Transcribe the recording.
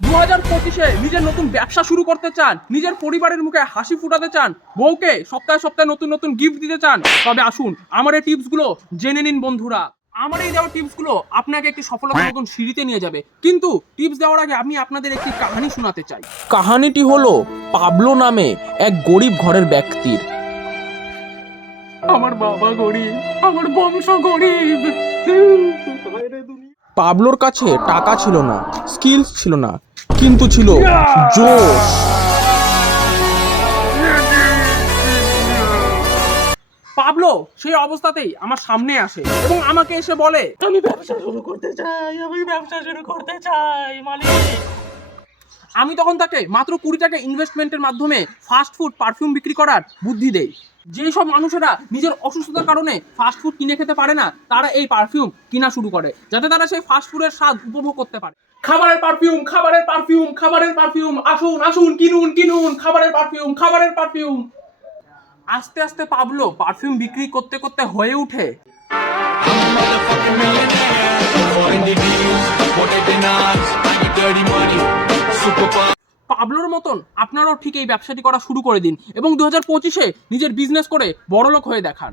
2025-এ নিজের নতুন ব্যবসা শুরু করতে চান, নিজের পরিবারের মুখে হাসি ফুটাতে চান, বউকে সপ্তাহে সপ্তাহে নতুন নতুন গিফট দিতে চান, তবে আসুন আমার এই টিপসগুলো জেনে নিন বন্ধুরা। আমার এই দেওয়া টিপসগুলো আপনাকে একটি সফলতার নতুন সিঁড়িতে নিয়ে যাবে, কিন্তু টিপস দেওয়ার আগে আমি আপনাদের একটি কাহিনী শোনাতে চাই। কাহিনীটি হলো পাবলো নামে এক গরিব ঘরের ব্যক্তির। আমার বাবা গরিব, আমার বংশ গরিব। পাবলোর কাছে টাকা ছিল না, স্কিলস ছিল না, কিন্তু ছিল জোশ। পাবলো সেই অবস্থাতেই আমার সামনে আসে এবং আমাকে এসে বলে, আমি ব্যবসা শুরু করতে চাই মালিক। আমি তখন তাকে মাত্র 20 টাকা ইনভেস্টমেন্টের মাধ্যমে ফাস্ট ফুড পারফিউম বিক্রি করার বুদ্ধি দেই। যেই সব মানুষেরা নিজের অসুস্থতার কারণে ফাস্ট ফুড কিনে খেতে পারে না, তারা এই পারফিউম কিনা শুরু করে, যাতে তারা সেই ফাস্ট ফুডের স্বাদ উপভোগ করতে পারে। খাবারের পারফিউম, খাবারের পারফিউম, খাবারের পারফিউম, আসুন আসুন কিনুন কিনুন, খাবারের পারফিউম, খাবারের পারফিউম। আস্তে আস্তে পাবলো পারফিউম বিক্রি করতে করতে হয়ে উঠে পাবলোর মতন আপনারাও ঠিক এই ব্যবসাটি করা শুরু করে দিন এবং 2025-এ নিজের বিজনেস করে বড়লোক হয়ে দেখান।